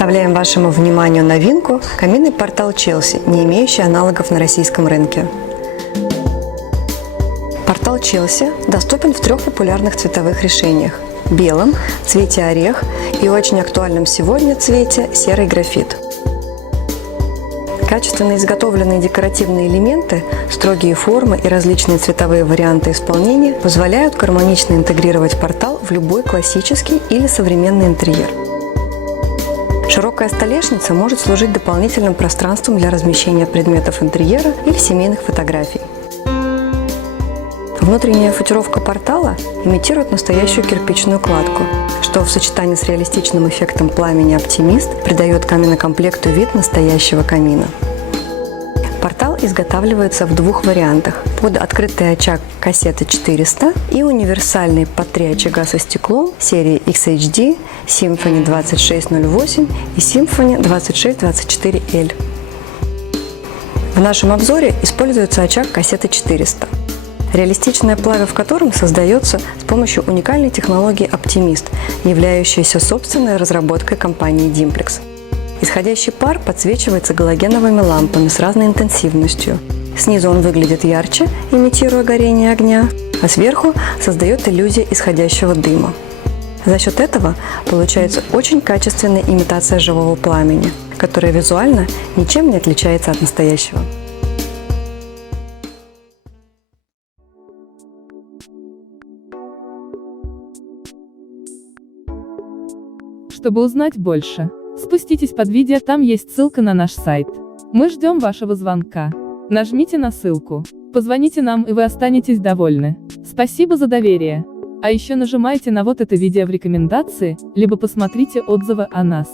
Представляем вашему вниманию новинку – каминный портал Chelsea, не имеющий аналогов на российском рынке. Портал Chelsea доступен в трех популярных цветовых решениях – белом, цвете орех и очень актуальном сегодня цвете серый графит. Качественно изготовленные декоративные элементы, строгие формы и различные цветовые варианты исполнения позволяют гармонично интегрировать портал в любой классический или современный интерьер. Широкая столешница может служить дополнительным пространством для размещения предметов интерьера или семейных фотографий. Внутренняя футировка портала имитирует настоящую кирпичную кладку, что в сочетании с реалистичным эффектом пламени «Оптимист» придает каменнокомплекту вид настоящего камина. Портал изготавливается в двух вариантах – под открытый очаг кассеты 400 и универсальный под 3 очага со стеклом серии XHD, Symphony 2608 и Symphony 2624L. В нашем обзоре используется очаг кассеты 400. Реалистичное пламя в котором создается с помощью уникальной технологии «Оптимист», являющейся собственной разработкой компании Dimplex. Исходящий пар подсвечивается галогеновыми лампами с разной интенсивностью. Снизу он выглядит ярче, имитируя горение огня, а сверху создает иллюзию исходящего дыма. За счет этого получается очень качественная имитация живого пламени, которая визуально ничем не отличается от настоящего. Чтобы узнать больше, спуститесь под видео, там есть ссылка на наш сайт. Мы ждем вашего звонка. Нажмите на ссылку, позвоните нам, и вы останетесь довольны. Спасибо за доверие. А еще нажимайте на вот это видео в рекомендации, либо посмотрите отзывы о нас.